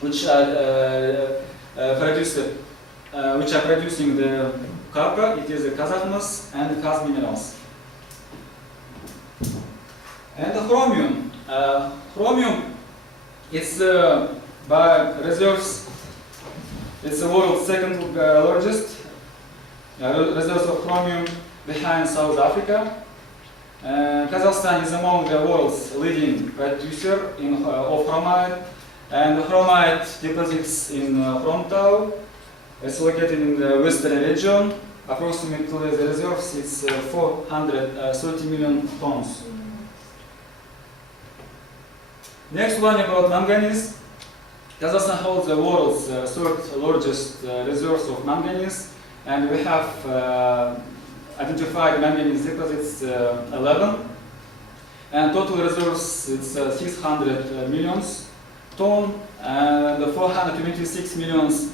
which are producing the copper. It is the Kazakhmys and Kaz minerals. And the chromium. Chromium is by reserves. It's the world's second largest reserves of chromium behind South Africa. Kazakhstan is among the world's leading producer of chromite, and the chromite deposits in Chromtau. It's located in the western region. Approximately the reserves is 430 million tons. Next one about manganese. Kazakhstan holds the world's third largest reserves of manganese, and we have identified manganese deposits 11, and total reserves it's 600 millions ton, and 426 millions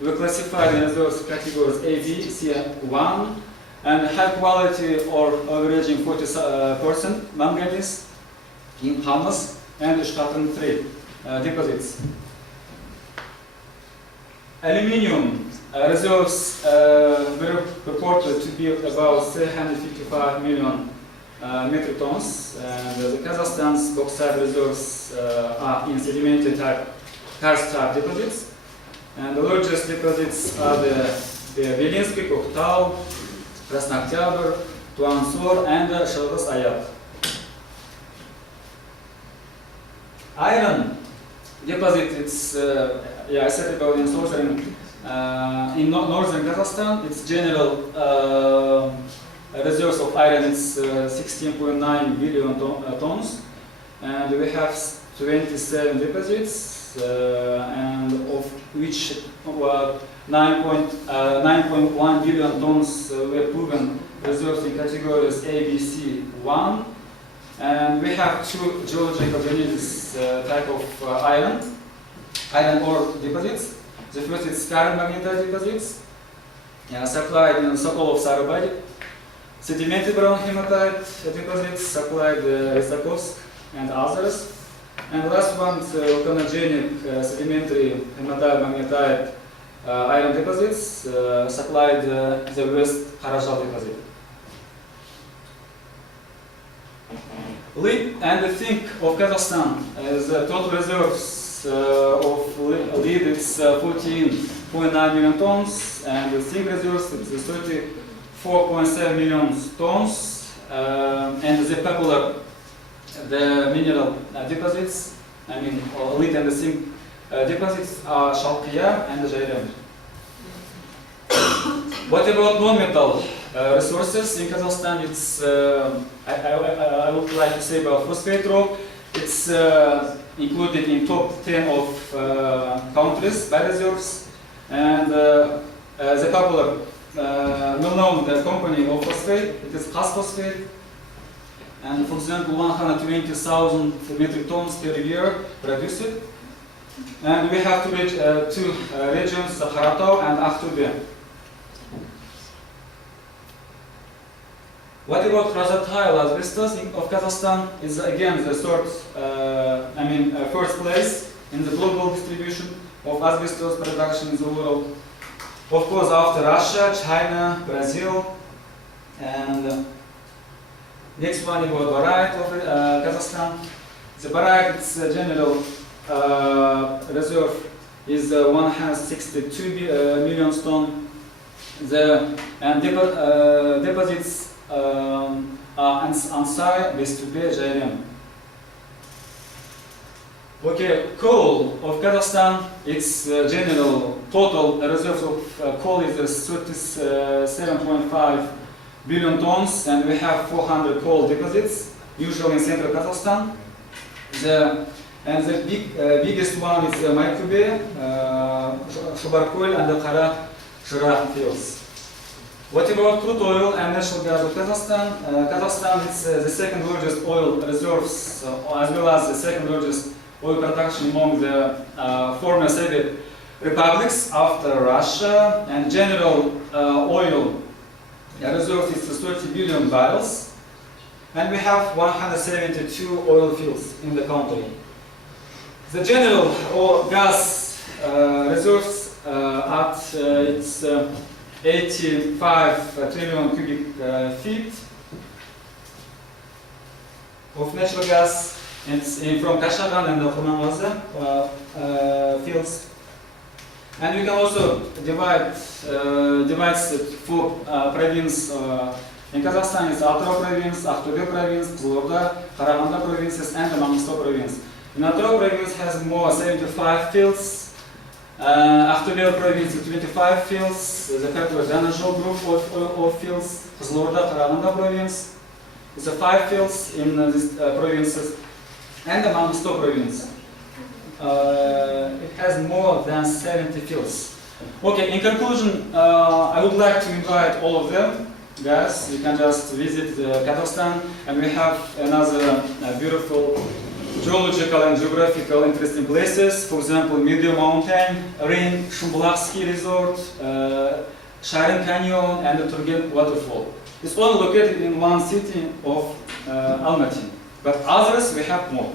we classified in reserves categories A, B, C, 1, and high quality or averaging 40% manganese in Hamas and Shkaten 3 deposits. Aluminium reserves were reported to be about 355 million metric tons, and the Kazakhstan's bauxite reserves are in sedimentary type karst type deposits. And the largest deposits are the Belinsky, Koktau, Krasnoktябрь, Tuansor, and Shalros Ayat. Iron deposit, it's I said about in northern Kazakhstan, its general reserves of iron is 16.9 billion tons, and we have 27 deposits, and of which 9.1 billion tons were proven reserves in categories A, B, C, 1. And we have two geological organics type of iron ore deposits. The first is current magnetite deposits, supplied in Sokol of Sarabadi. Sedimentary brown hematite deposits supplied Rysakovsk and others. And the last one is volcanogenic sedimentary hematite magnetite iron deposits supplied the West Harajal deposit. Lead, and the zinc of Kazakhstan is total reserves of lead is 14.9 million tons, and the zinc reserves is 34.7 million tons, and the popular mineral deposits, I mean lead and the zinc deposits are Shalkia and Jairem. What about non-metal resources in Kazakhstan? It's I would like to say about phosphate rock. It's included in top 10 of countries by reserves, and the popular well-known company of phosphate, it is Kaz phosphate, and for example 120,000 metric tons per year produced. And we have two regions, Kharatau and Akhtube. What about versatile asbestos of Kazakhstan is again the third, first place in the global distribution of asbestos production in the world. Of course, after Russia, China, Brazil, and next one about barite of Kazakhstan. The barite, its general reserve is 162 million tons. Deposits are Ansai, Bestube, Jairem. Okay, coal of Kazakhstan, its general total reserves of coal is 37.5 billion tons, and we have 400 coal deposits, usually in central Kazakhstan. The biggest one is Maykube, Shubarkoy, and the Kara Shira fields. What about crude oil and natural gas of Kazakhstan? Kazakhstan is the second largest oil reserves, as well as the second largest oil production among the former Soviet republics after Russia, and general oil reserves is 30 billion barrels, and we have 172 oil fields in the country. The general oil gas reserves at its 85 trillion cubic feet of natural gas from Kashagan and the Khumamaza fields. And we can also divide it for province. In Kazakhstan, it's Altaro province, Aqto'be province, Қызылорда, Qarag'anda provinces, and the Mangistau province. In Altaro province has more 75 fields. Aqto'be province 25 fields. The capital Janajol group of fields. Қызылорда, Qarag'anda province. It's 5 fields in these provinces, and the Mangistau province. It has more than 70 fields. Okay, in conclusion, I would like to invite all of them. Guys, you can just visit Kazakhstan, and we have another beautiful geological and geographical interesting places. For example, Medium Mountain, Rain, Shumbulak Ski Resort, Sharin Canyon, and the Turgen Waterfall. It's all located in one city of Almaty, but others we have more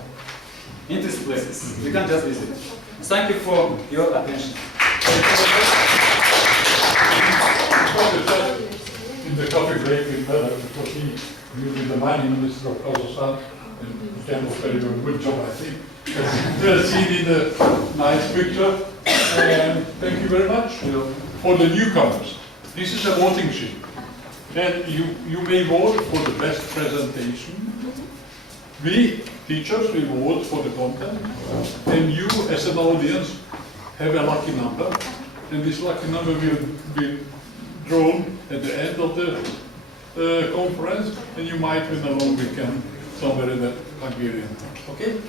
interesting places. You can just visit. Thank you for your attention. In the coffee break with Miller, because he is the mining minister of Kazakhstan, and he can also do a good job, I think. As seen in the nice picture. Thank you very much for the newcomers. This is a voting sheet. And you may vote for the best presentation. We, teachers, we vote for the content. And you, as an audience, have a lucky number. And this lucky number will be drawn at the end of the conference, and you might win a long weekend somewhere in the Hungarian. Okay?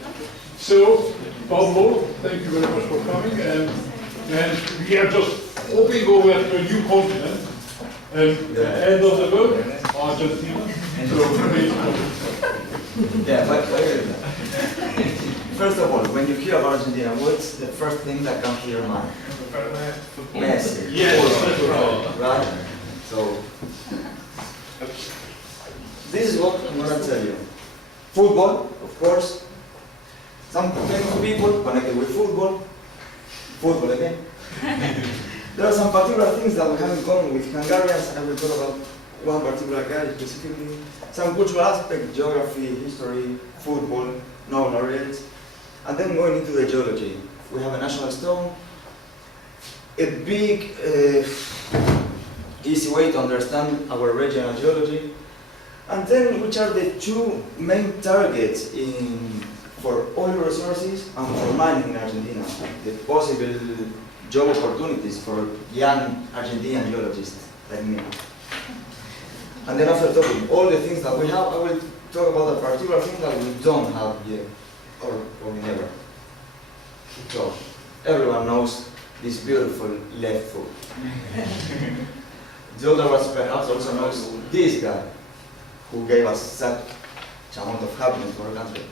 So, Pablo, thank you very much for coming, and we are just hopping over to a new continent, and the end of the world, Argentina. So, yeah, but first of all, when you hear about Argentina, what's the first thing that comes to your mind? Messi. Yes. Right? So, this is what I'm going to tell you. Football, of course. Some famous people connected with football. Football again. There are some particular things that we have in common with Hungarians, and I will talk about one particular guy specifically. Some cultural aspect, geography, history, football, Nobel laureates. And then going into the geology. We have a national stone, a big, easy way to understand our regional geology. And then which are the two main targets for oil resources and for mining in Argentina, the possible job opportunities for young Argentinian geologists like me. And then after talking all the things that we have, I will talk about a particular thing that we don't have yet, or we never. So, everyone knows this beautiful left foot. The other ones perhaps also knows this guy, who gave us such amount of happiness for our country.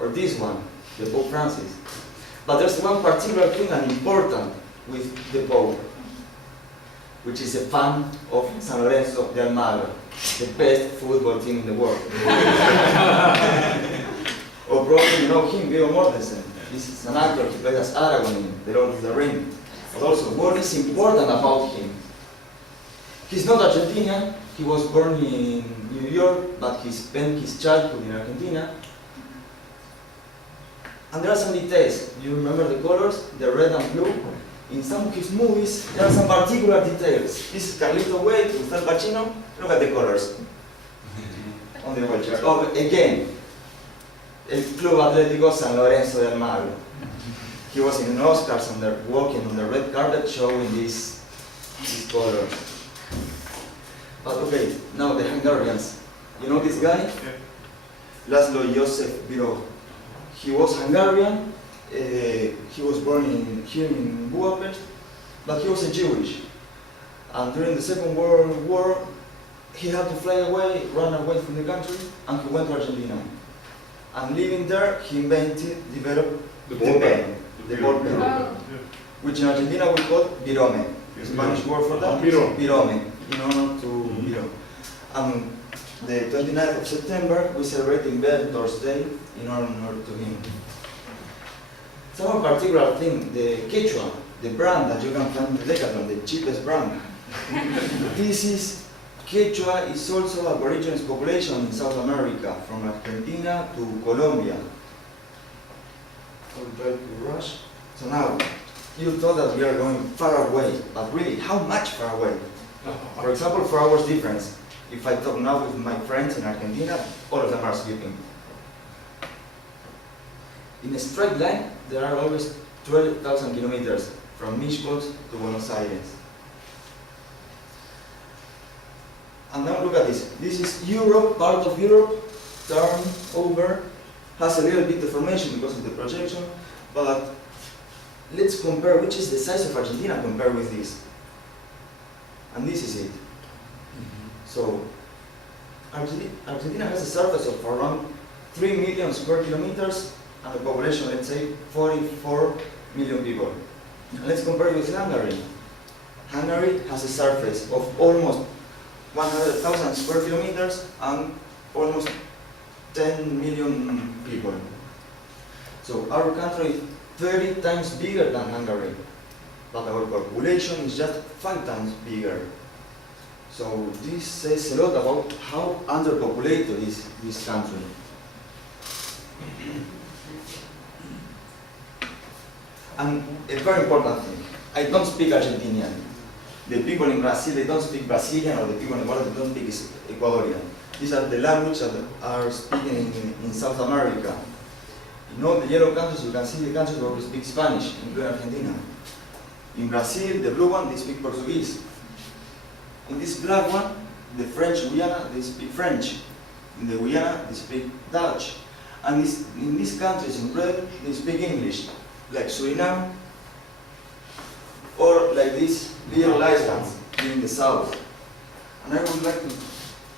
Or this one, the Pope Francis. But there's one particular thing and important with the Pope, which is a fan of San Lorenzo de Almagro, the best football team in the world. Or probably you know him, Viggo Mortensen. This is an actor, he played as Aragorn in The Lord of the Rings. But also, what is important about him? He's not Argentinian, he was born in New York, but he spent his childhood in Argentina. And there are some details. You remember the colors, the red and blue? In some of his movies, there are some particular details. This is Carlito Way with Al Pacino. Look at the colors on the wheelchair. Oh, again, El Club Atlético San Lorenzo de Almagro. He was in an Oscars walking on the red carpet showing these colors. But okay, now the Hungarians. You know this guy? Yeah. Laszlo Joseph Biro. He was Hungarian. He was born here in Budapest, but he was a Jewish. And during the Second World War, he had to fly away, run away from the country, and he went to Argentina. And living there, he developed the ball pen, which in Argentina we call virome. The Spanish word for that is virome, in honor to Viro. The 29th of September, we celebrate Inventor's Day in honor to him. Some particular thing, the Quechua, the brand that you can find in the Decathlon, the cheapest brand. This is, Quechua is also Aborigines population in South America, from Argentina to Colombia. I will try to rush. So now, you thought that we are going far away, but really, how much far away? For example, 4 hours difference. If I talk now with my friends in Argentina, all of them are sleeping. In a straight line, there are always 12,000 kilometers from Miskolc to Buenos Aires. And now look at this. This is Europe, part of Europe, turn over, has a little bit deformation because of the projection, but let's compare which is the size of Argentina compared with this. And this is it. So, Argentina has a surface of around 3 million square kilometers and a population, let's say, 44 million people. And let's compare with Hungary. Hungary has a surface of almost 100,000 square kilometers and almost 10 million people. So our country is 30 times bigger than Hungary, but our population is just 5 times bigger. So this says a lot about how underpopulated is this country. And a very important thing, I don't speak Argentinian. The people in Brazil, they don't speak Brazilian, or the people in Ecuador, they don't speak Ecuadorian. These are the languages that are spoken in South America. In all the yellow countries, you can see the countries where we speak Spanish, including Argentina. In Brazil, the blue one, they speak Portuguese. In this black one, the French Guiana, they speak French. In the Guyana, they speak Dutch. And in these countries in red, they speak English, like Suriname, or like these little islands in the south. And I would like to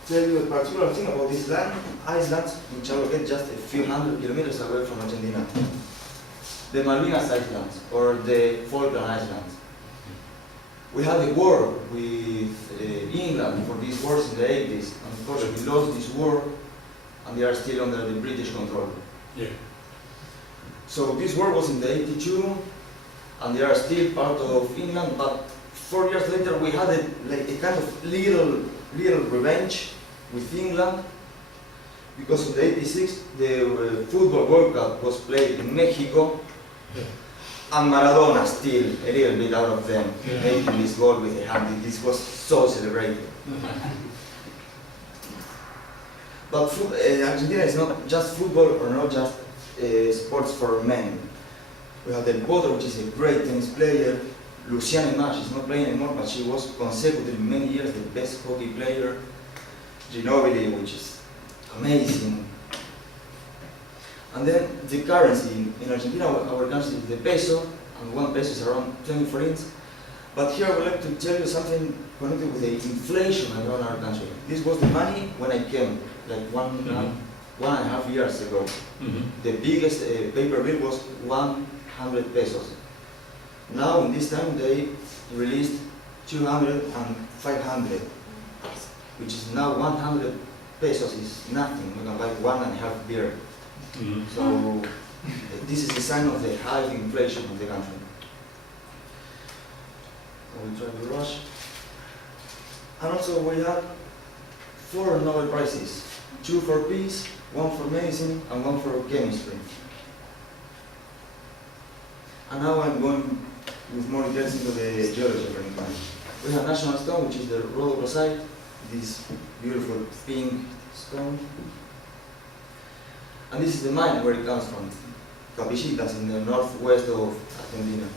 tell you a particular thing about these islands, which are located just a few hundred kilometers away from Argentina. The Malvinas Islands, or the Falkland Islands. We had a war with England for these wars in the 80s, and of course we lost this war, and they are still under the British control. Yeah. So this war was in the 82, and they are still part of England, but 4 years later we had a kind of little revenge with England, because in the 86 the football World Cup was played in Mexico, and Maradona still a little bit out of them, making this goal with a hand. This was so celebrated. But Argentina is not just football, or not just sports for men. We have Del Potro, which is a great tennis player. Luciana Imar, she's not playing anymore, but she was consecutively many years the best hockey player. Ginobili, which is amazing. And then the currency in Argentina, our currency is the peso, and 1 peso is around 20 forints. But here I would like to tell you something connected with the inflation around our country. This was the money when I came, like one and a half years ago. The biggest paper bill was 100 pesos. Now, in this time, they released 200 and 500, which is now 100 pesos is nothing. You can buy 1.5 beer. So this is a sign of the high inflation of the country. I will try to rush. And also we have 4 Nobel Prizes, 2 for peace, 1 for medicine, and 1 for chemistry. And now I'm going with more details into the geology of Argentina. We have national stone, which is the rhodochrosite, this beautiful pink stone. And this is the mine where it comes from, Capillitas, in the northwest of Argentina.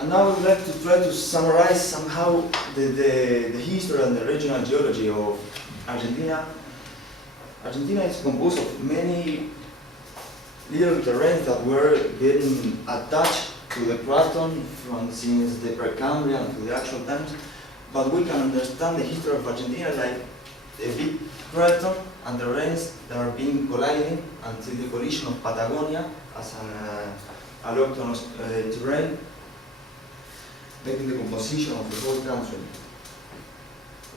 And now I would like to try to summarize somehow the history and the regional geology of Argentina. Argentina is composed of many little terrains that were getting attached to the Platon since the Precambrian to the actual times. But we can understand the history of Argentina like a big craton and the terrains that are being colliding until the collision of Patagonia as an allotronous terrain, making the composition of the whole country.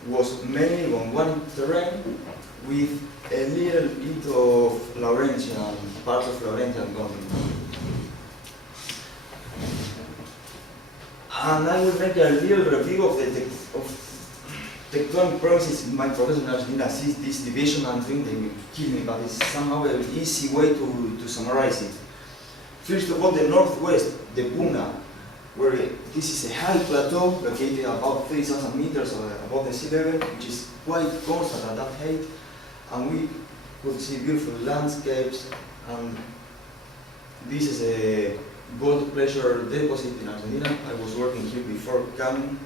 was mainly on one terrain with a little bit of Laurentian, part of Laurentian continent. And I will make a little review of the tectonic processes in my profession in Argentina. Since this division, I think they will kill me, but it's somehow an easy way to summarize it. First of all, the northwest, the Puna, where this is a high plateau located about 3,000 meters above the sea level, which is quite constant at that height, and we could see beautiful landscapes. And this is a gold pleasure deposit in Argentina. I was working here before coming,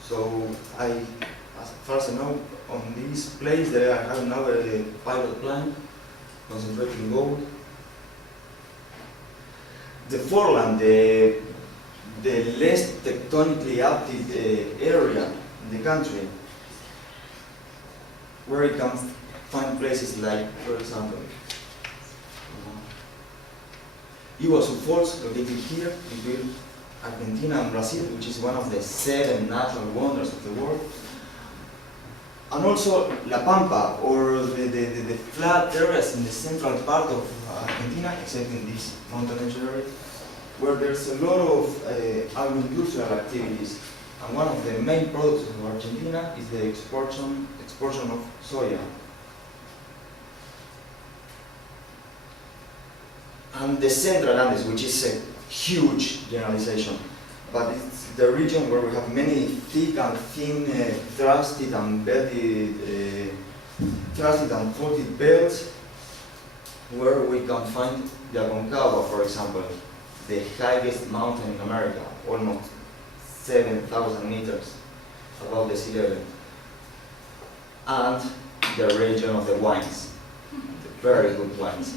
so as far as I know, on this place they have now a pilot plant concentrating gold. The foreland, the less tectonically active area in the country, where you can find places like, for example, Iguazu Falls, located here between Argentina and Brazil, which is one of the 7 natural wonders of the world. And also La Pampa, or the flat areas in the central part of Argentina, except in this mountainous area, where there's a lot of agro-industrial activities. And one of the main products of Argentina is the exportation of soya. And the Central Andes, which is a huge generalization, but it's the region where we have many thick and thin, thrusted and belted, thrusted and folded belts, where we can find the Aconcagua, for example, the highest mountain in America, almost 7,000 meters above the sea level, and the region of the wines, the very good wines.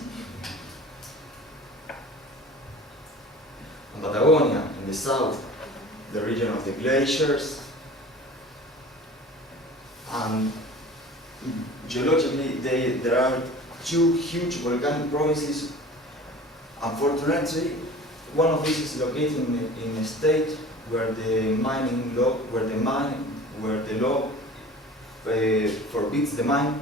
And Patagonia, in the south, the region of the glaciers, and geologically there are 2 huge volcanic provinces. Unfortunately, one of these is located in a state where the law forbids the mine,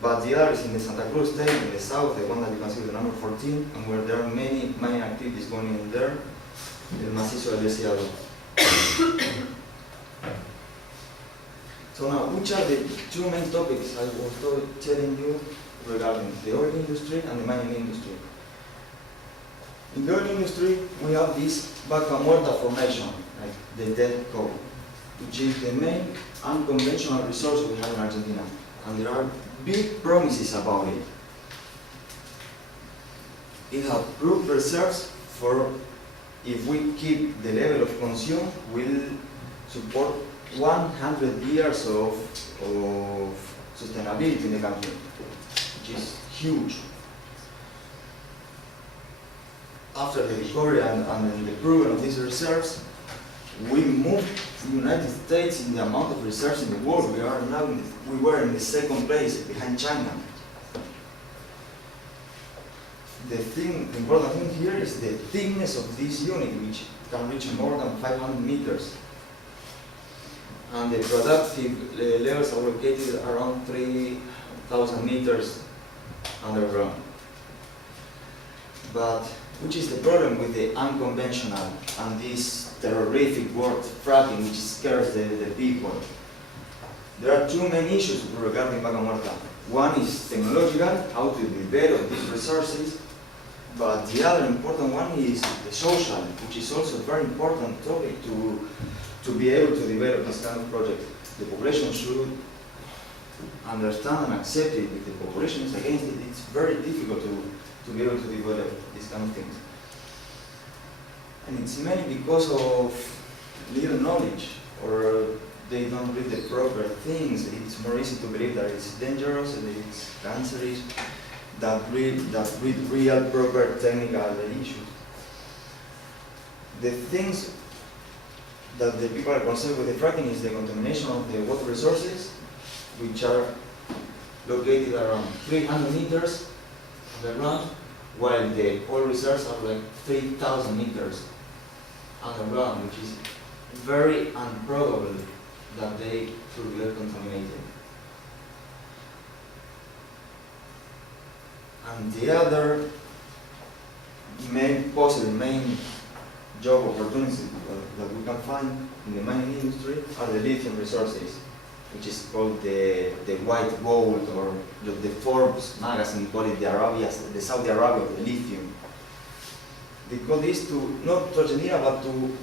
but the other is in the Santa Cruz state in the south, the one that you can see with the number 14, and where there are many mining activities going on there, el macizo del Deseado. So now, which are the 2 main topics I was telling you regarding the oil industry and the mining industry? In the oil industry, we have this Vaca Muerta formation, like the dead coal, which is the main unconventional resource we have in Argentina. And there are big promises about it. It has proved reserves for, if we keep the level of consume, will support 100 years of sustainability in the country, which is huge. After the discovery and the proven of these reserves, we moved the United States in the amount of reserves in the world. We were in the 2nd place behind China. The important thing here is the thickness of this unit, which can reach more than 500 meters. And the productive levels are located around 3,000 meters underground. But which is the problem with the unconventional and this terrific word fracking, which scares the people? There are 2 main issues regarding Vaca Muerta. One is technological, how to develop these resources, but the other important one is the social, which is also a very important topic to be able to develop this kind of project. The population should understand and accept it. If the population is against it, it's very difficult to be able to develop these kind of things. And it's mainly because of little knowledge, or they don't read the proper things. It's more easy to believe that it's dangerous and it's cancerous than read real proper technical issues. The things that the people are concerned with the fracking is the contamination of the water resources, which are located around 300 meters underground, while the oil reserves are like 3,000 meters underground, which is very improbable that they could get contaminated. And the other main job opportunities that we can find in the mining industry are the lithium resources, which is called the white gold, or the Forbes magazine call it the Saudi Arabia of the lithium. They call this to not to Argentina but to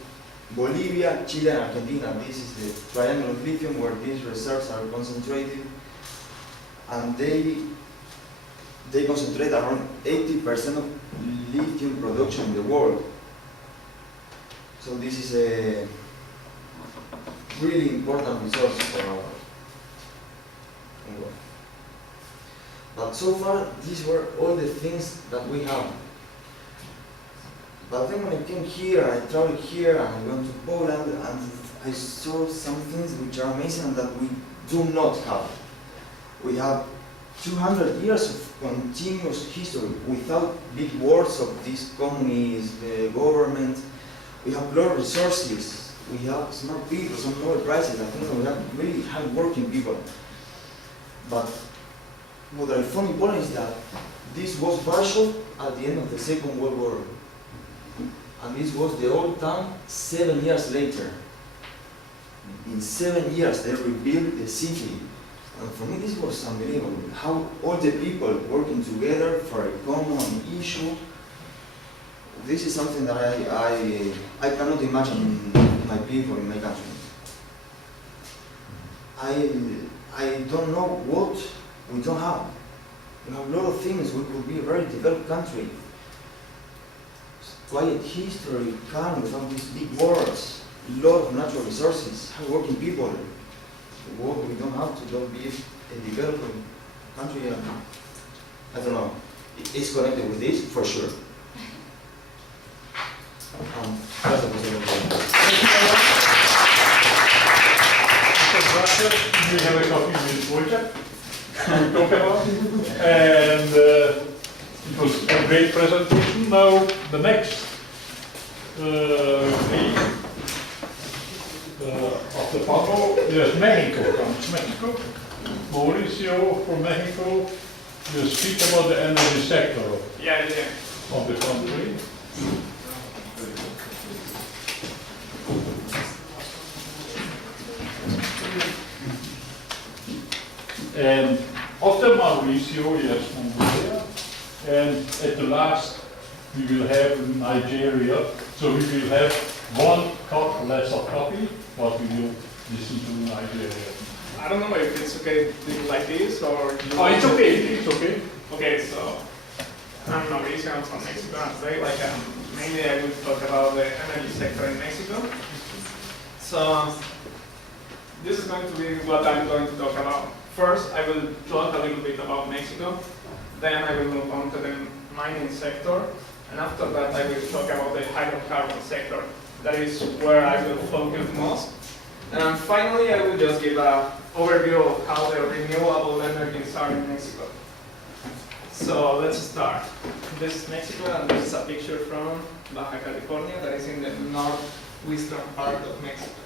Bolivia, Chile, and Argentina. This is the triangle of lithium where these reserves are concentrated, and they concentrate around 80% of lithium production in the world. So this is a really important resource for our world. But so far, these were all the things that we have. But then when I came here, I traveled here, and I went to Poland, and I saw some things which are amazing and that we do not have. We have 200 years of continuous history without big wars of these companies, the government. We have a lot of resources. We have smart people, some lower prices. I think we have really hard-working people. But what I found in Poland is that this was Warsaw at the end of the Second World War. And this was the old town 7 years later. In 7 years, they rebuilt the city. And for me, this was unbelievable. How all the people working together for a common issue. This is something that I cannot imagine my people in my country. I don't know what we don't have. We have a lot of things. We could be a very developed country. Quiet history, calm, without these big wars, a lot of natural resources, hard-working people. What we don't have to don't be a developing country. I don't know. It's connected with this for sure. That's the presentation. We have a copy of this project we talk about, and it was a great presentation. Now the next of the panel is Mexico. Comes Mexico. Mauricio from Mexico will speak about the energy sector of the country. And after Mauricio, yes, from Bolivia, and at the last we will have Nigeria. So we will have one cup less of coffee, but we will listen to Nigeria. I don't know if it's okay to do like this or. Oh, it's okay. It's okay. Okay, so I'm Mauricio, I'm from Mexico, and today, mainly I will talk about the energy sector in Mexico. So this is going to be what I'm going to talk about. First, I will talk a little bit about Mexico. Then I will move on to the mining sector, and after that, I will talk about the hydrocarbon sector. That is where I will focus most. And finally, I will just give an overview of how the renewable energies are in Mexico. So let's start. This is Mexico, and this is a picture from Baja California that is in the northwestern part of Mexico.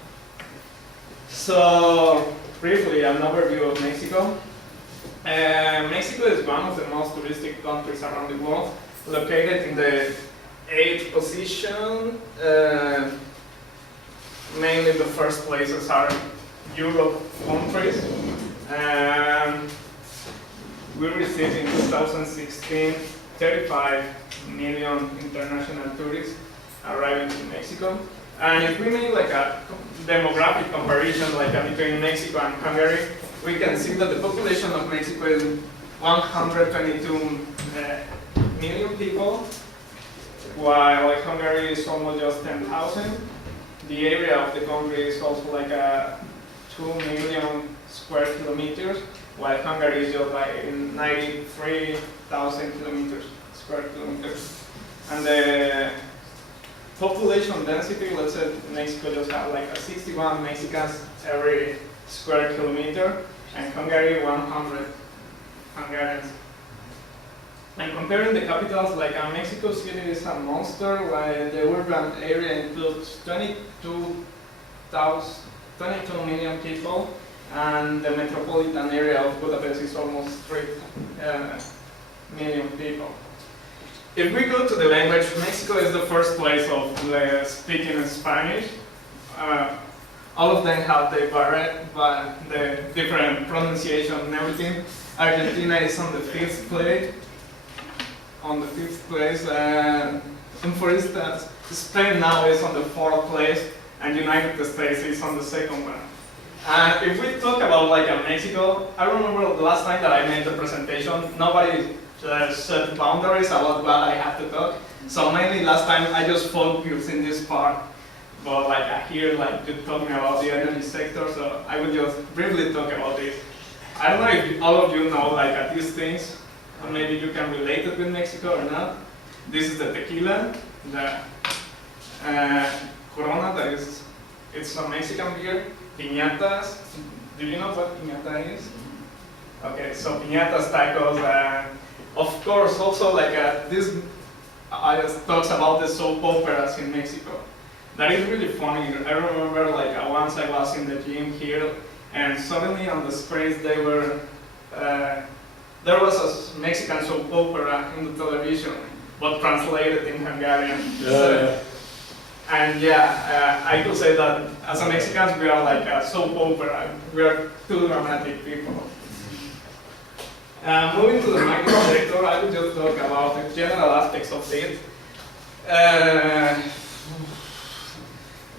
So briefly, an overview of Mexico. Mexico is one of the most touristic countries around the world, located in the 8th position. Mainly the first places are Europe countries. We received in 2016 35 million international tourists arriving to Mexico. And if we make like a demographic comparison between Mexico and Hungary, we can see that the population of Mexico is 122 million people, while Hungary is almost just 10,000. The area of the country is also 2 million square kilometers, while Hungary is just 93,000 square kilometers. And the population density, let's say Mexico just have 61 Mexicans every square kilometer, and Hungary 100 Hungarians. And comparing the capitals, Mexico City is a monster, while the urban area includes 22,000 22 million people, and the metropolitan area of Budapest is almost 3 million people. If we go to the language, Mexico is the first place of speaking Spanish. All of them have the different pronunciation and everything. Argentina is on the 5th place. And for instance, Spain now is on the 4th place, and United States is on the 2nd one. And if we talk about like Mexico, I remember the last time that I made the presentation, nobody set boundaries about what I have to talk. So mainly last time I just focused in this part. But like I hear like you talking about the energy sector, so I will just briefly talk about this. I don't know if all of you know like these things, or maybe you can relate it with Mexico or not. This is the tequila, the Corona, that is, it's a Mexican beer. Piñatas, do you know what piñata is? Okay, so piñatas, tacos, of course also like this talks about the soap operas in Mexico. That is really funny. I remember like once I was in the gym here, and suddenly on the screens there was a Mexican soap opera in the television, but translated in Hungarian. And I could say that as a Mexicans we are like a soap opera. We are two dramatic people. Moving to the mining sector, I will just talk about the general aspects of it.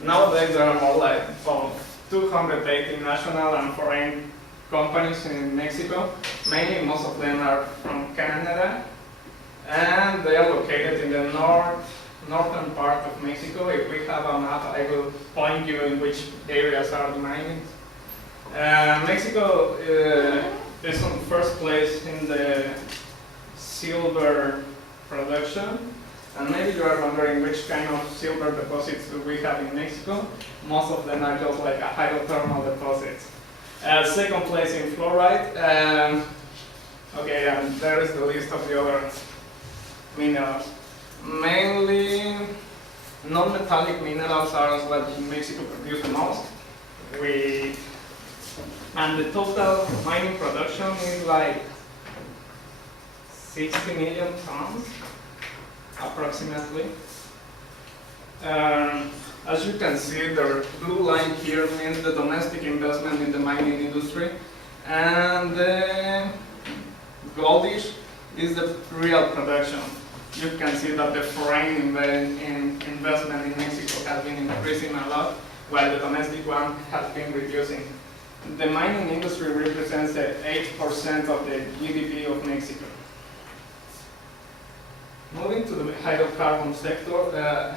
Nowadays there are more like 280 national and foreign companies in Mexico. Mainly most of them are from Canada, and they are located in the northern part of Mexico. If we have a map, I will point you in which areas are the mining. Mexico is on first place in the silver production. And maybe you are wondering which kind of silver deposits do we have in Mexico. Most of them are just like a hydrothermal deposits. Second place in fluorite. Okay, and there is the list of the other minerals. Mainly non-metallic minerals are what in Mexico produce the most. And the total mining production is like 60 million tons. Approximately. As you can see, the blue line here means the domestic investment in the mining industry, and the goldish is the real production. You can see that the foreign investment in Mexico has been increasing a lot, while the domestic one has been reducing. The mining industry represents 8% of the GDP of Mexico. Moving to the hydrocarbon sector,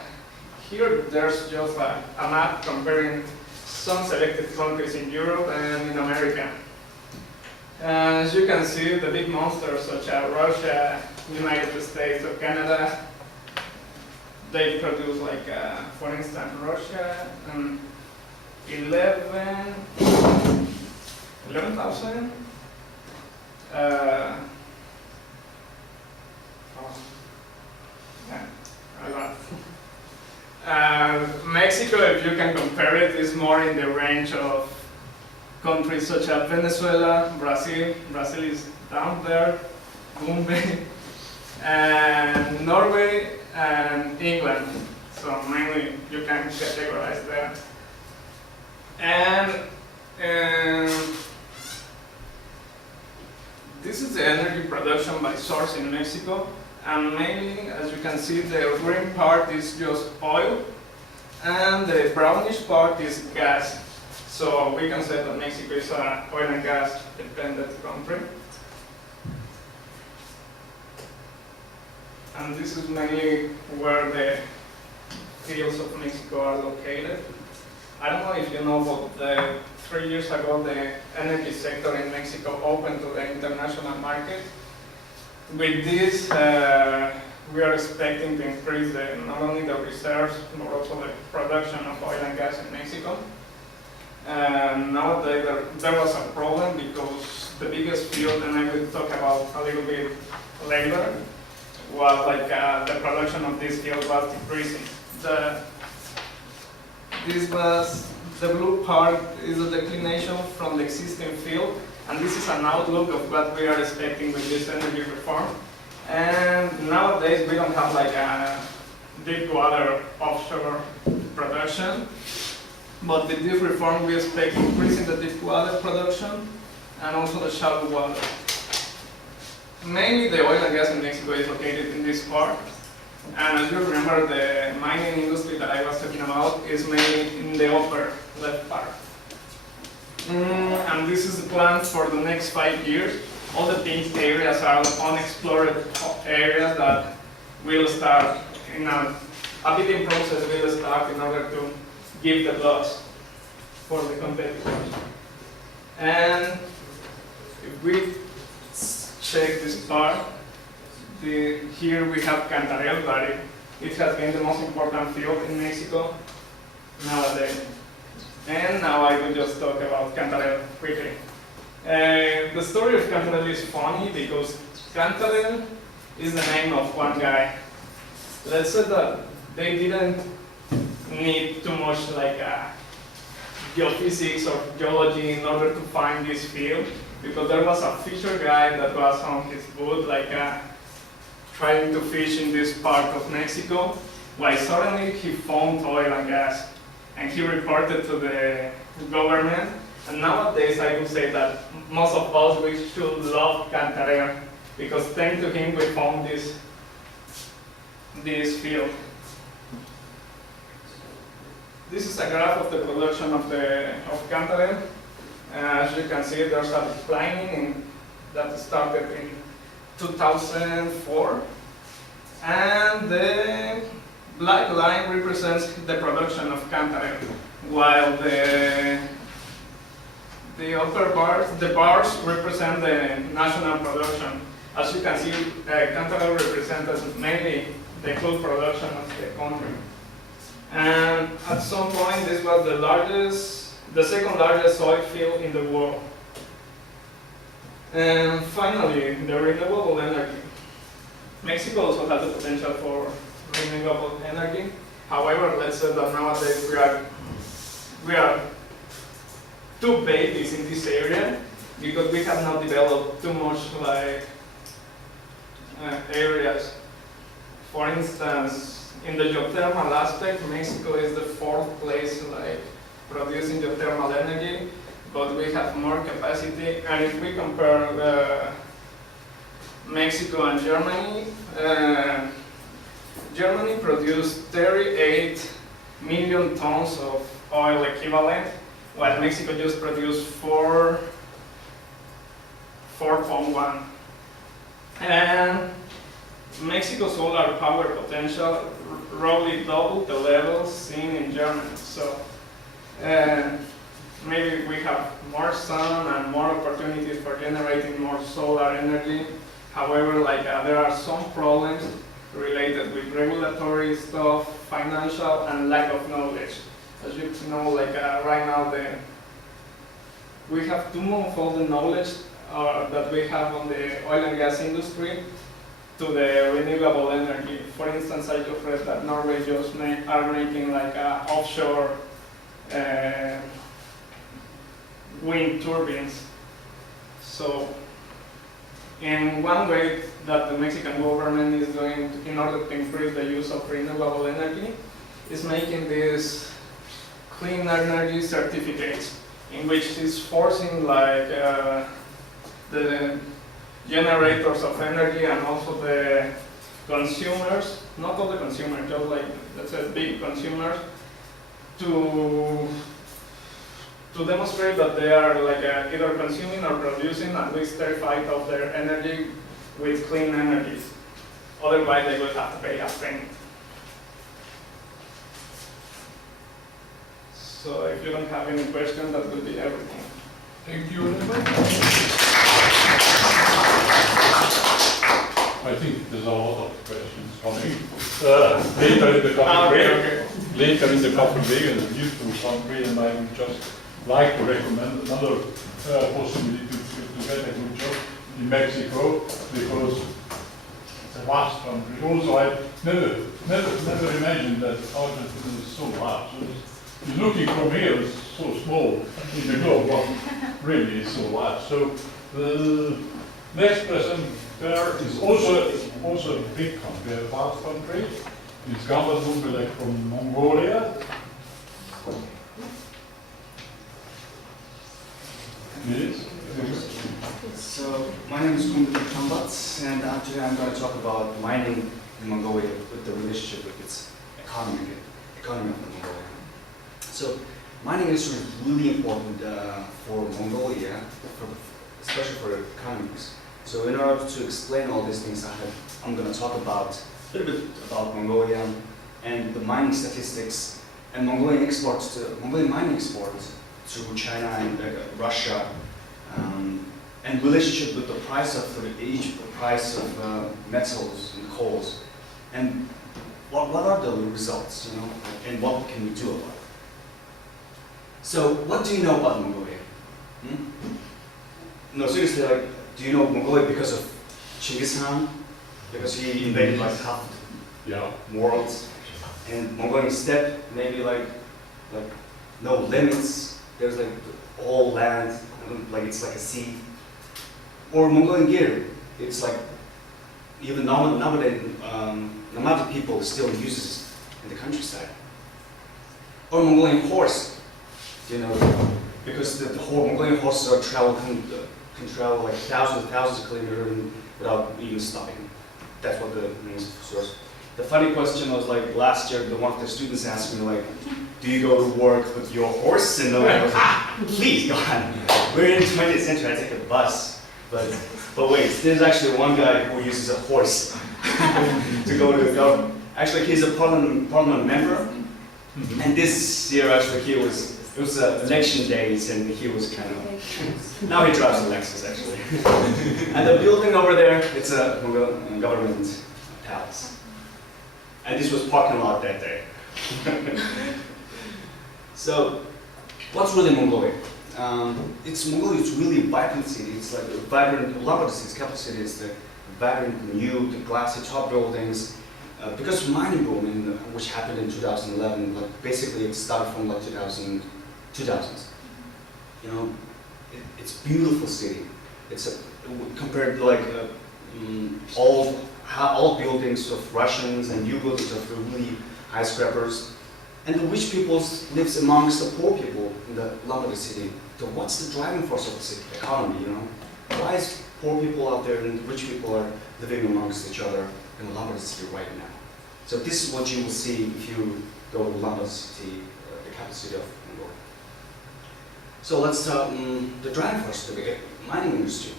here there's just a map comparing some selected countries in Europe and in America. As you can see, the big monsters such as Russia, United States, or Canada, they produce like, for instance, Russia, 11,000. Mexico, if you can compare it, is more in the range of countries such as Venezuela, Brazil. Brazil is down there, Colombia, and Norway and England. So mainly you can categorize that. And this is the energy production by source in Mexico. And mainly, as you can see, the green part is just oil, and the brownish part is gas. So we can say that Mexico is an oil and gas dependent country. And this is mainly where the fields of Mexico are located. I don't know if you know, but 3 years ago, the energy sector in Mexico opened to the international market. With this, we are expecting to increase not only the reserves, but also the production of oil and gas in Mexico. Nowadays, there was a problem because the biggest field, and I will talk about a little bit later, was like the production of this field was decreasing. this was, the blue part is the declination from the existing field, and this is an outlook of what we are expecting with this energy reform. And nowadays we don't have like a deep water offshore production, but with this reform we expect increasing the deep water production and also the shallow water. Mainly the oil and gas in Mexico is located in this part. And as you remember, the mining industry that I was talking about is mainly in the upper left part. And this is the plan for the next 5 years. All the pink areas are unexplored areas that will start in a bidding process will start in order to give the lots for the competitors. And if we check this part, here we have Cantarell, but it has been the most important field in Mexico nowadays. And now I will just talk about Cantarell quickly. The story of Cantarell is funny because Cantarell is the name of one guy. Let's say that they didn't need too much like geophysics or geology in order to find this field, because there was a fisher guy that was on his boat like trying to fish in this part of Mexico, while suddenly he found oil and gas, and he reported to the government. And nowadays I would say that most of us we should love Cantarell, because thanks to him we found this field. This is a graph of the production of Cantarell. As you can see, there's a declining that started in 2004, and the black line represents the production of Cantarell, while the upper bars, the bars represent the national production. As you can see, Cantarell represents mainly the coal production of the country. And at some point, this was the second largest oil field in the world. And finally, the renewable energy. Mexico also has the potential for renewable energy. However, let's say that nowadays we are two babies in this area, because we have not developed too much like areas. For instance, in the geothermal aspect, Mexico is the 4th place like producing geothermal energy, but we have more capacity. And if we compare Mexico and Germany, Germany produced 38 million tons of oil equivalent, while Mexico just produced 4.1. And Mexico's solar power potential roughly doubled the levels seen in Germany. So maybe we have more sun and more opportunities for generating more solar energy. However, like there are some problems related with regulatory stuff, financial, and lack of knowledge. As you know, like right now, we have to move all the knowledge that we have on the oil and gas industry to the renewable energy. For instance, I just read that Norway just are making like offshore wind turbines. So, in one way that the Mexican government is doing in order to increase the use of renewable energy is making these clean energy certificates, in which is forcing like the generators of energy and also the consumers, not all the consumers, just like let's say big consumers, to demonstrate that they are like either consuming or producing at least 35% of their energy with clean energies. Otherwise, they will have to pay a penny. So if you don't have any questions, that will be everything. Thank you very much. I think there's a lot of questions coming later in the coffee break. Later in the coffee break, and it's useful country, and I would just like to recommend another possibility to get a good job in Mexico, because it's a vast country. Also, I never imagined that Argentina is so large. So looking from here is so small in the globe, but really it's so large. So the next person there is also a big country, a vast country. It's Gambadumbelek from Mongolia. Yes. So, my name is Kumbat Kambat, and today I'm going to talk about mining in Mongolia with the relationship with its economy of Mongolia. So, mining is really important for Mongolia, especially for economies. So, in order to explain all these things, I'm going to talk about a little bit about Mongolia and the mining statistics and Mongolian mining exports to China and Russia, and relationship with the price of metals and coals, and what are the results, you know, and what can we do about it. So, what do you know about Mongolia? No, seriously, like, do you know Mongolia because of Genghis Khan? Because he invaded like half the world, and Mongolian steppe, maybe like no limits. There's like all land, like it's like a sea. Or Mongolian gear, it's like even nowadays nomadic people still uses in the countryside. Or Mongolian horse, you know, because the whole Mongolian horses can travel like thousands of kilometers without even stopping. That's what the main source. The funny question was like last year, one of the students asked me like, do you go to work with your horse? And I was like, please, go on. We're in the 20th century, I take a bus. But wait, there's actually one guy who uses a horse to go to the government. Actually, he's a parliament member. And this year, actually, it was election days, and he was kind of, now he drives a Lexus, actually. And the building over there, it's a government palace. And this was parking lot that day. So, what's really Mongolia? Mongolia is really a vibrant city. It's like a vibrant, a lot of the cities, capital cities, the vibrant, new, the glassy top buildings. Because of mining boom, which happened in 2011, like basically it started from like 2000s. You know, it's a beautiful city. It's compared to like all buildings of Russians and new buildings of really high scrappers. And the rich people lives amongst the poor people in the lump of the city. So what's the driving force of the city? Economy, you know? Why is poor people out there and rich people are living amongst each other in the lump of the city right now? So this is what you will see if you go to London city, the capital city of Mongolia. So let's the driving force of the mining industry.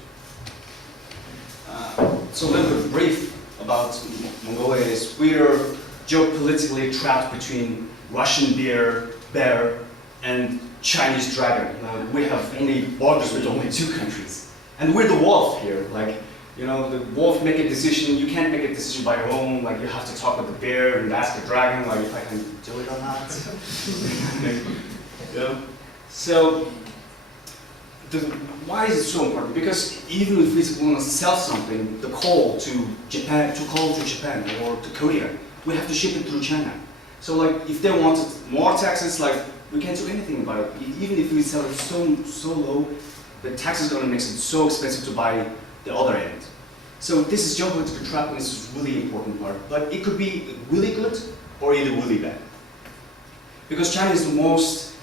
So a little bit brief about Mongolia is we are geopolitically trapped between Russian bear and Chinese dragon. We have only borders with only two countries. And we're the wolf here. Like, you know, the wolf make a decision, you can't make a decision by your own, like you have to talk with the bear and ask the dragon, like if I can do it or not. Yeah. So, why is it so important? Because even if we want to sell something, the coal to Japan or to Korea, we have to ship it through China. So like, if they wanted more taxes, like we can't do anything about it. Even if we sell it so low, the tax is going to make it so expensive to buy the other end. So this is geopolitical trap, and this is really important part. But it could be really good or either really bad. Because China is the most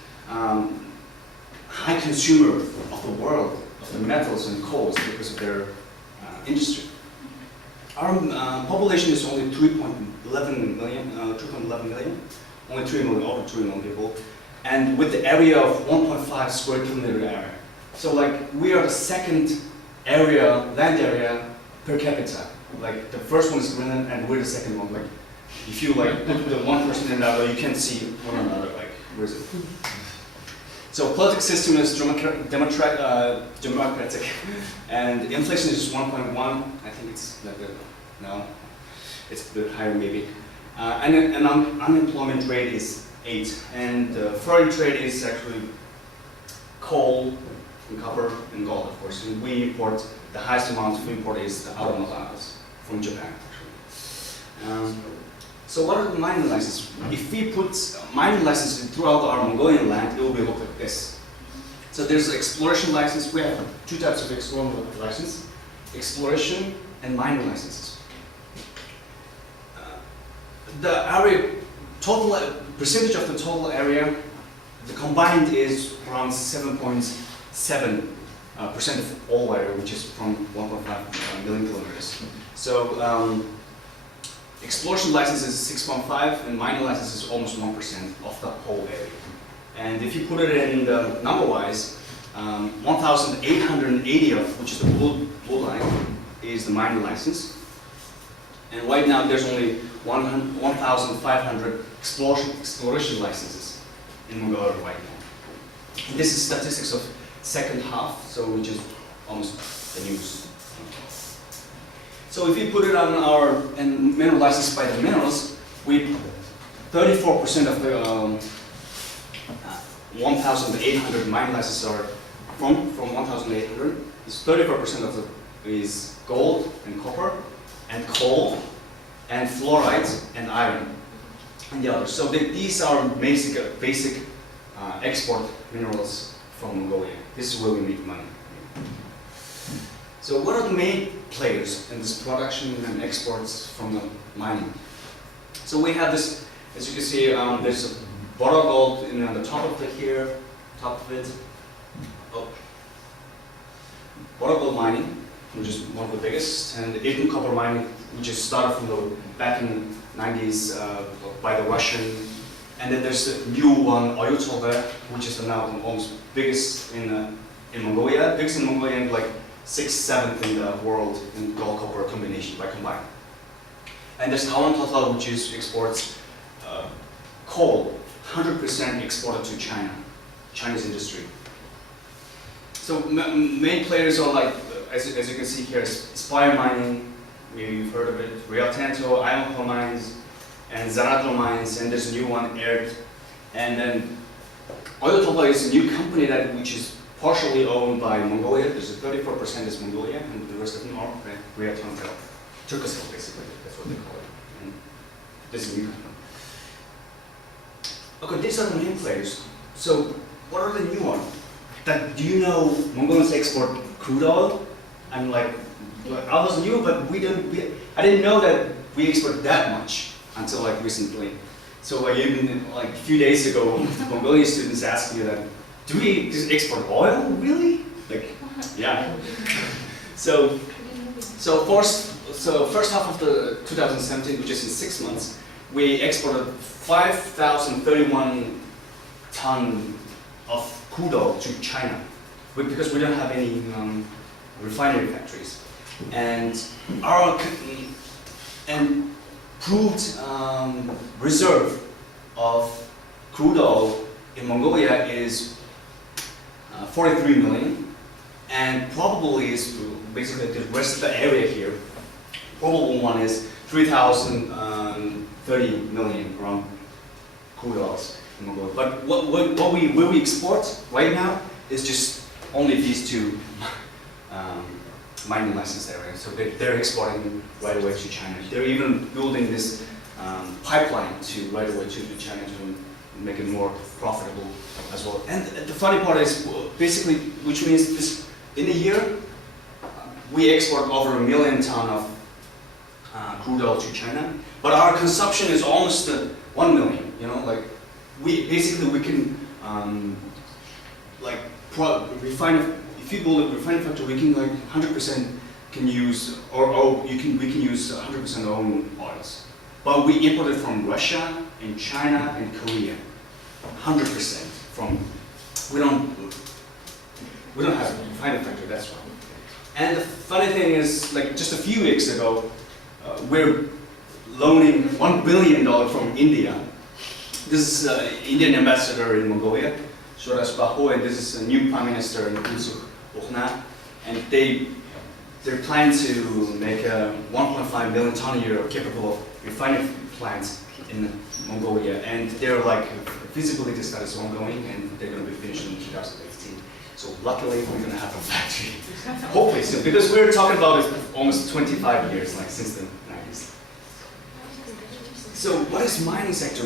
high consumer of the world, of the metals and coals because of their industry. Our population is only 3.11 million, only 3 million, over 3 million people, and with the area of 1.5 square kilometer area. So like, we are the second land area per capita. Like, the first one is Greenland, and we're the second one. Like, if you like put the one person in another, you can't see one another. Like, where is it? So political system is democratic, and inflation is 1.1. I think it's like no, it's a bit higher maybe. And unemployment rate is 8. And foreign trade is actually coal, and copper, and gold, of course. And we import, the highest amount of import is the automobiles from Japan, actually. So what are the mining licenses? If we put mining licenses throughout our Mongolian land, it will be look like this. So there's exploration license. We have two types of exploration license: exploration and mining licenses. The area, total percentage of the total area, the combined is around 7.7% of all area, which is from 1.5 million kilometers. So exploration license is 6.5, and mining license is almost 1% of the whole area. And if you put it in the number-wise, 1,880 of, which is the blue line, is the mining license. And right now there's only 1,500 exploration licenses in Mongolia right now. And this is statistics of second half, so which is almost the news. So if you put it on our mineral license by the minerals, 34% of the 1,800 mining licenses are from 1,800. Is 34% of it is gold and copper and coal and fluoride and iron and the others. So these are basic export minerals from Mongolia. This is where we make money. So what are the main players in this production and exports from the mining? So we have this, as you can see, there's a Bora gold on the top of it here, top of it. Oh. Bora gold mining, which is one of the biggest, and Id copper mining, which is started from the back in the 90s by the Russian. And then there's the new one, Oyotolbe, which is now the almost biggest in Mongolia. Biggest in Mongolia and like 6th, 7th in the world in gold copper combination by combined. And there's Kawan Total, which is exports coal, 100% exported to China, Chinese industry. So main players are like, as you can see here, Spire Mining, you've heard of it, Rio Tinto, Iron mines, and Zaratlo mines, and there's a new one, Erd. And then Oyotolbe is a new company which is partially owned by Mongolia. There's a 34% is Mongolia, and the rest of them are Rio Tinto. Turkcell, basically, that's what they call it. And this is a new company. Okay, these are the main players. So what are the new ones? Do you know Mongolians export crude oil? I'm like, I was new, but I didn't know that we export that much until like recently. So like even like a few days ago, Mongolian students asked me that, do we just export oil, really? Like, yeah. So first half of the 2017, which is in 6 months, we exported 5,031 ton of crude oil to China, because we don't have any refinery factories, and our proved reserve of crude oil in Mongolia is 43 million, and probably is basically the rest of the area here. Probable one is 3,030 million around crude oils in Mongolia. But what we export right now is just only these two mining license areas. So they're exporting right away to China. They're even building this pipeline to right away to China to make it more profitable as well. And the funny part is basically, which means this in a year we export over 1 million ton of crude oil to China, but our consumption is almost 1 million. You know, like we can like refine. If you build a refining factory, we can like 100% can use, we can use 100% own oils. But we import it from Russia and China and Korea, 100% from. We don't have a refining factory. That's why. And the funny thing is, like just a few weeks ago, we're loaning $1 billion from India. This is Indian ambassador in Mongolia, Shoras Baho, and this is a new prime minister in Miskolc. And they're planning to make a 1.5 million ton a year capable of refining plants in Mongolia, and they're like feasibility studies ongoing, and they're going to be finished in 2018. So luckily, we're going to have a factory, hopefully soon, because we're talking about it almost 25 years, like since the 90s. So what is mining sector?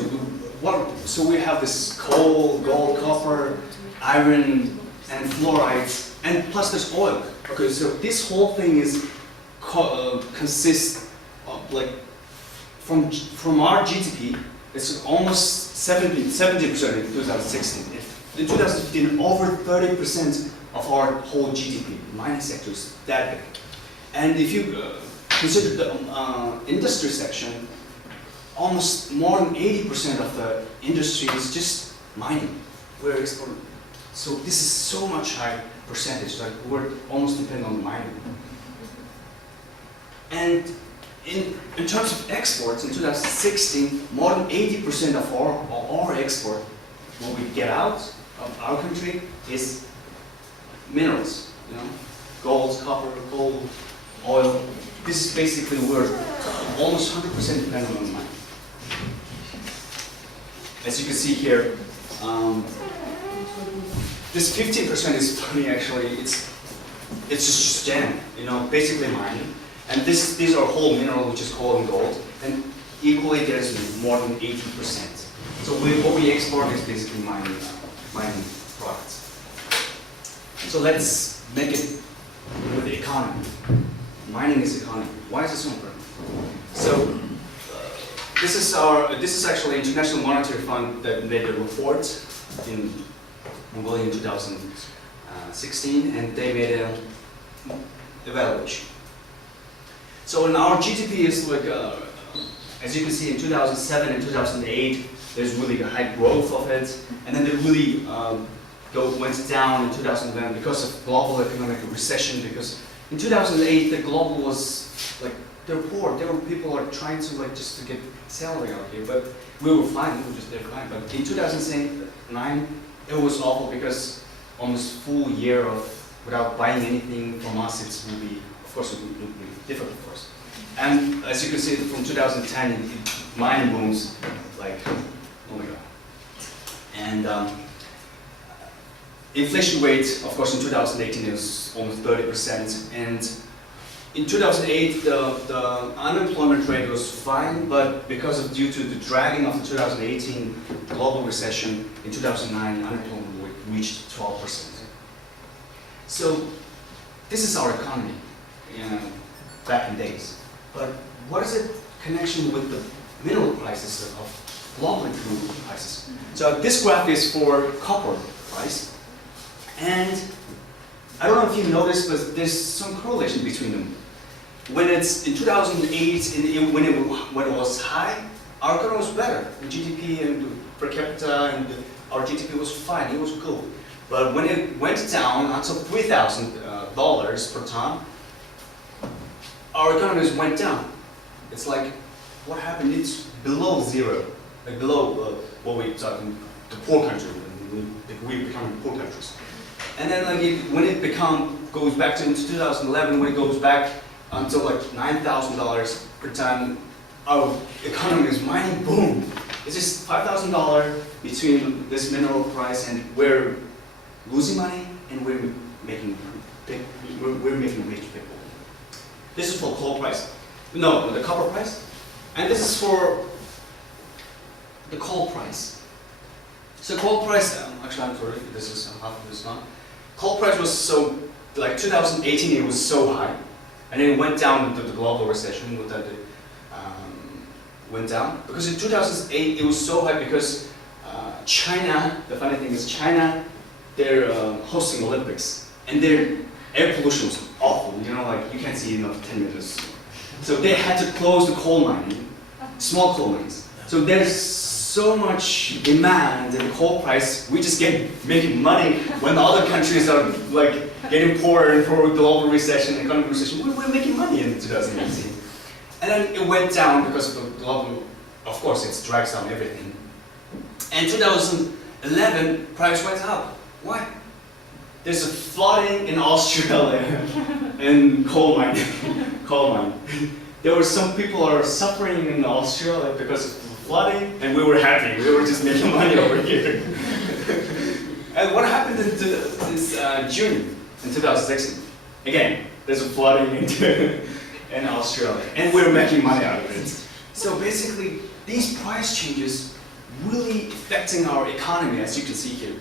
So we have this coal, gold, copper, iron, and fluorides, and plus there's oil. Okay, so this whole thing is consists of like from our GDP, it's almost 70% in 2016. In 2015, over 30% of our whole GDP, mining sector is that big. And if you consider the industry section, almost more than 80% of the industry is just mining. So this is so much high percentage, like we're almost dependent on mining. And in terms of exports, in 2016, more than 80% of our export, what we get out of our country is minerals, you know, gold, copper, gold, oil. This is basically we're almost 100% dependent on mining. As you can see here, this 15% is funny actually. It's just jam, you know, basically mining. And these are whole mineral, which is coal and gold. And equally, there's more than 80%. So what we export is basically mining products. So let's make it with the economy. Mining is economy. Why is it so important? So this is actually International Monetary Fund that made a report in Mongolia in 2016, and they made an evaluation. So in our GDP is like, as you can see in 2007 and 2008, there's really a high growth of it, and then it really went down in 2011 because of global economic recession. Because in 2008, the global was like they're poor. People are trying to like just to get salary out here, but we were fine. We were just there fine. But in 2009, it was awful because almost full year of without buying anything from us, it will be, of course, it will be difficult for us. And as you can see, from 2010, mining booms, like, oh my god. And inflation rate, of course, in 2018 is almost 30%. And in 2008, the unemployment rate was fine, but due to the dragging of the 2018 global recession, in 2009, unemployment rate reached 12%. So this is our economy, you know, back in days. But what is the connection with the mineral prices of global mineral prices? So this graph is for copper price, and I don't know if you noticed, but there's some correlation between them. When it's in 2008, when it was high, our economy was better. The GDP and per capita and our GDP was fine. It was cool. But when it went down until $3,000 per ton, our economies went down. It's like, what happened? It's below zero, like below what we talking the poor country. We become poor countries. And then like when it goes back to 2011, when it goes back until like $9,000 per ton, our economy is mining boom. It's just $5,000 between this mineral price, and we're losing money and we're making rich people. This is for coal price. No, the copper price. And this is for the coal price. So coal price, actually I'm sorry, this is half of this one. Coal price was so, like 2018 it was so high. And then it went down with the global recession, with that went down. Because in 2008 it was so high because China, the funny thing is China, they're hosting Olympics. And their air pollution was awful, you know, like you can't see enough 10 meters. So they had to close the coal mining, small coal mines. So there's so much demand and coal price, we just making money when the other countries are like getting poorer and for global recession, economic recession. We're making money in 2018. And then it went down because of the global, of course it drags down everything. And 2011, price went up. Why? There's a flooding in Australia and coal mine. There were some people are suffering in Australia because of the flooding, and we were happy. We were just making money over here. And what happened in June in 2016? Again, there's a flooding in Australia, and we're making money out of it. So basically, these price changes really affecting our economy, as you can see here.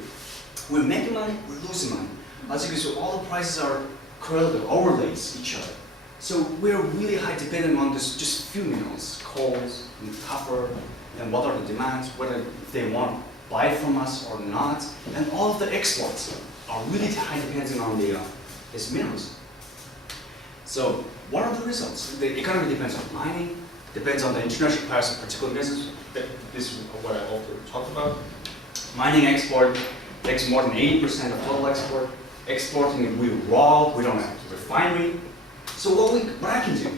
We're making money, we're losing money. As you can see, all the prices are correlative, overlays each other. So we're really high dependent on this just few minerals, coal, and copper, and what are the demands, whether they want to buy from us or not. And all of the exports are really high dependent on these minerals. So what are the results? The economy depends on mining, depends on the international price of particular business. This is what I also talked about. Mining export takes more than 80% of total export. Exporting it, we raw, we don't have refinery. So what I can do,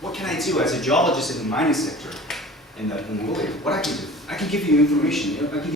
what can I do as a geologist in the mining sector in Mongolia? What I can do, I can give you information. I can